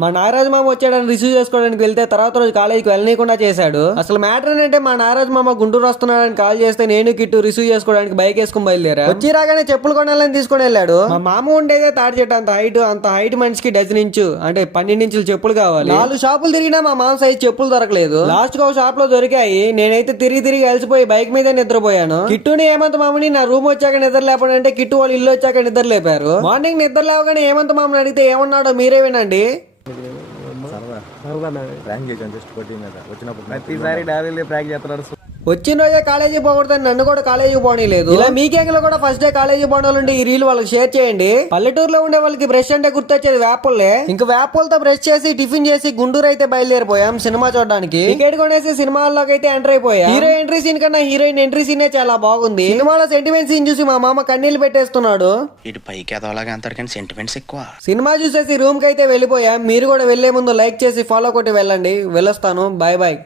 మా నాగరాజు మామ వచ్చాడని రిసీవ్ చేసుకోవడానికి వెళ్తే తర్వాత రోజు కాలేజీకి వెళ్ళనీయకుండా చేశాడు. అసలు మ్యాటర్ ఏంటంటే మా నాగరాజు మామ గుంటూరు వస్తున్నాడని కాల్ చేస్తే నేను కిట్టు రిసీవ్ చేసుకోవడానికి బైక్ వేసుకుని బయలుదేరా. వచ్చి రాగానే చెప్పులు కొనాలని తీసుకుని వెళ్ళాడు. మా మామ ఉండేదే తాడి చెట్టు అంత హైట్ మనిషికి డజన్ ఇంచు అంటే 12 ఇంచులు చెప్పులు కావాలి. 4 షాపులు తిరిగినా మా మామ సైజ్ చెప్పులు దొరకలేదు. లాస్ట్ కి ఒక షాప్ లో దొరికాయి. నేనైతే తిరిగి అలసిపోయి బైక్ మీదే నిద్రపోయాను. కిట్టుని హేమంత్ మామని నా రూమ్ వచ్చాక నిద్ర లేపడంటే కిట్టు వాళ్ళు ఇల్లు వచ్చాక నిద్ర లేపారు. మార్నింగ్ నిద్ర లేవగానే హేమంత్ మామని అడిగితే ఏమన్నాడో మీరే వినండి. ప్రతిసారి డాడీ ప్రాంక్ చేస్తున్నారు. వచ్చిన రోజే కాలేజీ పోకూడదని నన్ను కూడా కాలేజీ పోనీలేదు. ఇలా మీ గ్యాంగ్ లో కూడా ఫస్ట్ డే కాలేజీ పోవాలంటే ఈ రీల్ వాళ్ళకి షేర్ చేయండి. పల్లెటూరులో ఉండే వాళ్ళకి బ్రష్ అంటే గుర్తొచ్చేది వేపల్లే. ఇంకా వేపలతో బ్రష్ చేసి టిఫిన్ చేసి గుంటూరు అయితే బయలుదేరిపోయాం సినిమా చూడడానికి. టికెట్ కొనేసి సినిమాల్లోకి అయితే ఎంటర్ అయిపోయాం. హీరో ఎంట్రీ సీన్ కన్నా హీరోయిన్ ఎంట్రీ సీనే చాలా బాగుంది. సినిమాలో సెంటిమెంట్ సీన్ చూసి మా మామ కన్నీళ్లు పెట్టేస్తున్నాడు. సినిమా చూసేసి రూమ్ కి అయితే వెళ్ళిపోయాం. మీరు కూడా వెళ్లే ముందు లైక్ చేసి ఫాలో కొట్టి వెళ్ళండి. వెళ్ళొస్తాను. Bye bye.